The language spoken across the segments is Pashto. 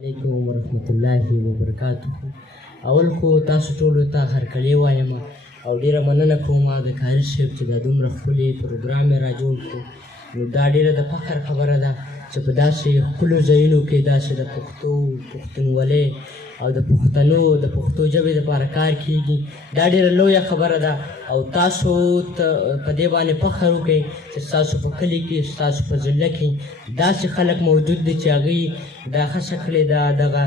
علیکم ورحمت الله وبرکاته. اول خو تاسو ټولو ته هرکلی وایم او ډیره مننه کوم د کاري صاحب چې دا دومره ښکلی پروګرام یې راجوړ کړو. نو دا ډیره د فخر خبره ده چې په داسې ښکلو ځایونو کې داسې د پښتو پښتونولۍ او د پښتنو د پښتو ژبې دپاره کار کیږي. دا ډیره لویه خبره ده او تاسو په دې باندې فخر وکړئ چې ستاسو په کلي کې ستاسو په ضلع کې داسې خلک موجود دي چې هغوی دا هڅه کړې ده، دغه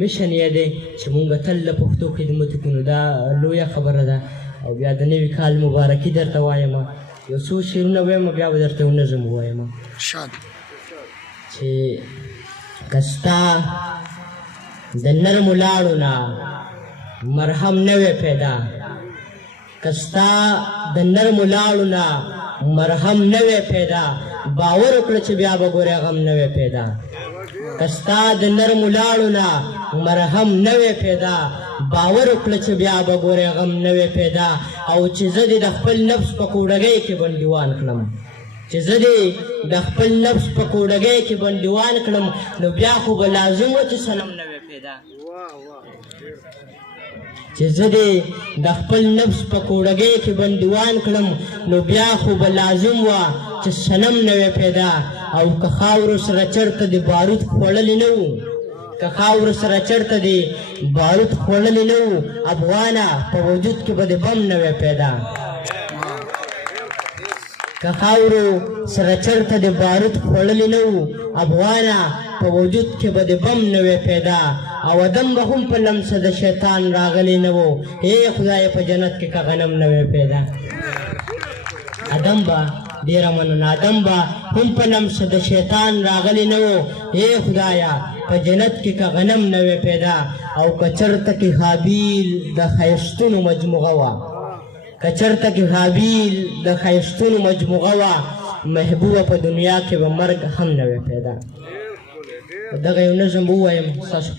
میشن یې دی چې مونږ تل د پښتو خدمت وکړو. نو دا لویه خبره ده او بیا د نوي کال مبارکي درته وایم. یو څو شعرونه ویم بیا به درته یو نظم ووایم چې که ستا د نرمو لاړو نه مرهم نه وی پیدا، که ستا د نرمو لاړو نه مرهم نه وی پیدا، باور وکړه چې بیا به ګورې غم نه وی پیدا. که ستا د نرمو لاړو نه مرهم نه وی پیدا، باور وکړه چې بیا به ګورې غم نه وی پیدا. او چې زه دې د خپل نفس په کوډګۍ کې بندیوان کړم، چې زه دې د خپل نفس په کوډګۍ کې بندیوان کړم، نو بیا خو به لازم و چې صنم نه وی پیدا. چې زه دې د خپل نفس په کوډګۍ کې بندیوان کړم، نو بیا خو به لازم وه چې صنم نه وی پیدا. او که خاورو سره چرته د بارود خوړلی نه وو، که خاورو سره چرته د بارود خوړلی نه وو، افغانه په وجود کې به د بم نه وی پیدا. که خاورو سره چرته د بارود خوړلی نه وو، افغانه په وجود کې به د بم نه وی پیدا. او ادم به هم په لمسه د شیطان راغلی نه وو، ای خدای په جنت کې که غنم نه وی پیدا. ادم به ډیره مننه، ادم به هم په لمسه د شیطان راغلی نه وو، ای خدایا په جنت کې که غنم نه وی پیدا. او که چرته کې حابیل د ښایستونو مجموعه وه، که چرته کې حابیل د ښایستونو مجموعه وه، محبوبه په دنیا کې به مرګ هم نه وی پیدا. دغه یو نظم به ووایم ستاسو